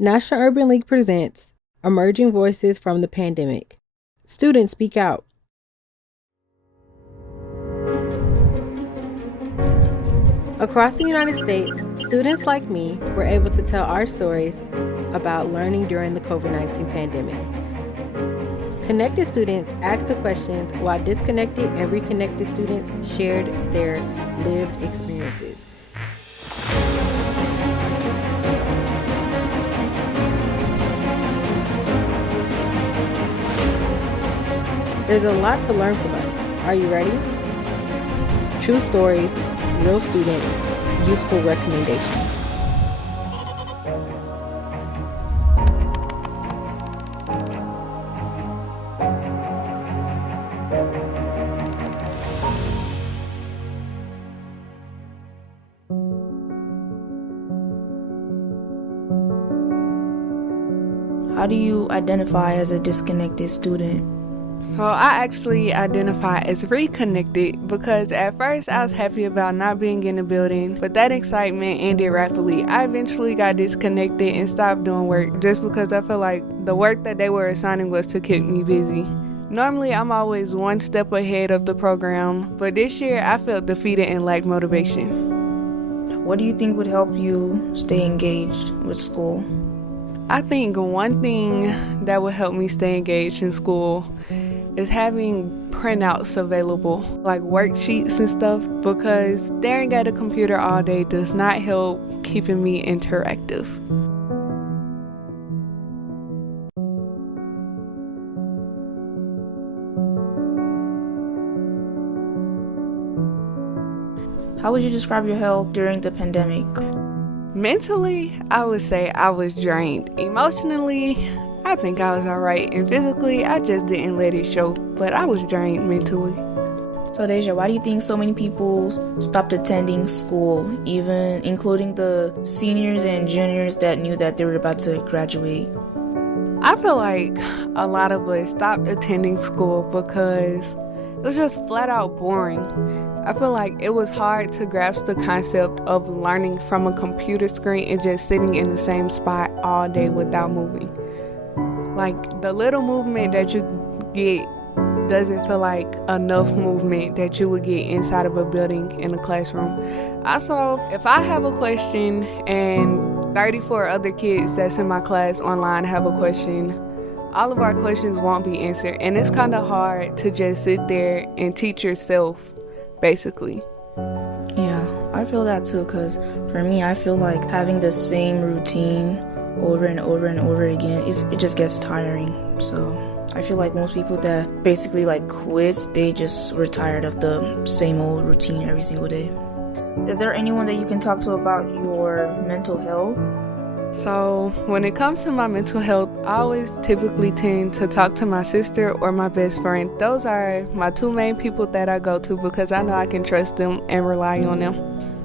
National Urban League presents Emerging Voices from the Pandemic. Students speak out. Across the United States, students like me were able to tell our stories about learning during the COVID-19 pandemic. Connected students asked the questions while disconnected and reconnected students shared their lived experiences. There's a lot to learn from us. Are you ready? True stories, real students, useful recommendations. How do you identify as a disconnected student? So I actually identify as reconnected because at first I was happy about not being in the building, but that excitement ended rapidly. I eventually got disconnected and stopped doing work just because I felt like the work that they were assigning was to keep me busy. Normally I'm always one step ahead of the program, but this year I felt defeated and lacked motivation. What do you think would help you stay engaged with school? I think one thing that would help me stay engaged in school is having printouts available, like worksheets and stuff, because staring at a computer all day does not help keeping me interactive. How would you describe your health during the pandemic? Mentally, I would say I was drained. Emotionally, I think I was alright. And physically, I just didn't let it show. But I was drained mentally. So Dasja, why do you think so many people stopped attending school, even including the seniors and juniors that knew that they were about to graduate? I feel like a lot of us stopped attending school because it was just flat out boring. I feel like it was hard to grasp the concept of learning from a computer screen and just sitting in the same spot all day without moving. Like, the little movement that you get doesn't feel like enough movement that you would get inside of a building in a classroom. Also, if I have a question and 34 other kids that's in my class online have a question, all of our questions won't be answered. And it's kind of hard to just sit there and teach yourself, basically. Yeah, I feel that too, because for me, I feel like having the same routine over and over and over again, it just gets tiring. So I feel like most people that basically like quit, they just were tired of the same old routine every single day. Is there anyone that you can talk to about your mental health? So when it comes to my mental health, I always typically tend to talk to my sister or my best friend. Those are my two main people that I go to because I know I can trust them and rely on them.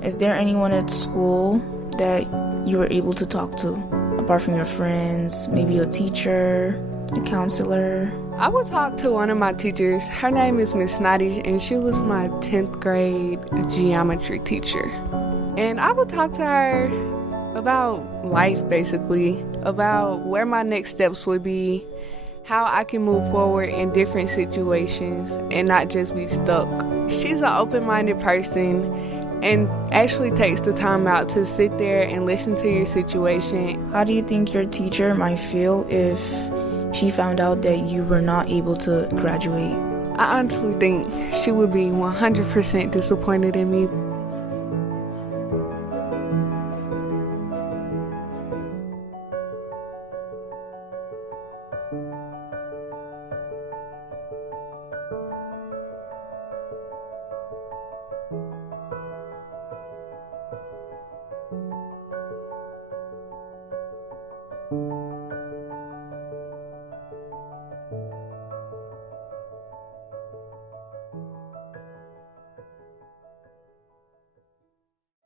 Is there anyone at school that you were able to talk to, apart from your friends, maybe a teacher, a counselor? I would talk to one of my teachers. Her name is Miss Snotty, and she was my 10th grade geometry teacher. And I would talk to her about life, basically, about where my next steps would be, how I can move forward in different situations and not just be stuck. She's an open-minded person and actually takes the time out to sit there and listen to your situation. How do you think your teacher might feel if she found out that you were not able to graduate? I honestly think she would be 100% disappointed in me.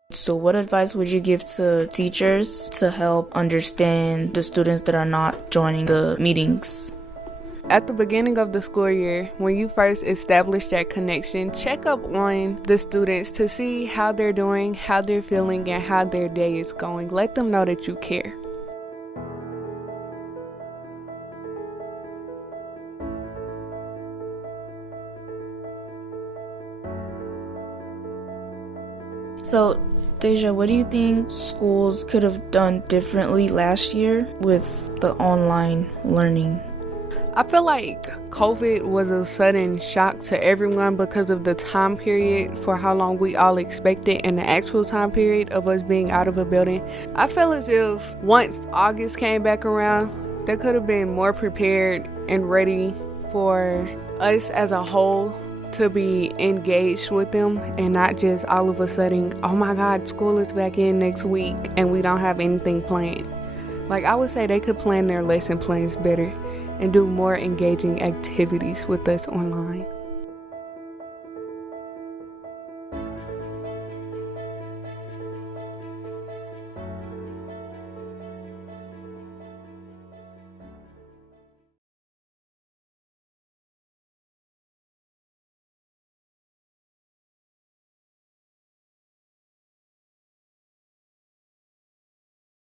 So what advice would you give to teachers to help understand the students that are not joining the meetings? At the beginning of the school year, when you first establish that connection, check up on the students to see how they're doing, how they're feeling, and how their day is going. Let them know that you care. So, Dasja, what do you think schools could have done differently last year with the online learning? I feel like COVID was a sudden shock to everyone because of the time period for how long we all expected and the actual time period of us being out of a building. I feel as if once August came back around, they could have been more prepared and ready for us as a whole to be engaged with them and not just all of a sudden, oh my God, school is back in next week and we don't have anything planned. Like, I would say they could plan their lesson plans better and do more engaging activities with us online.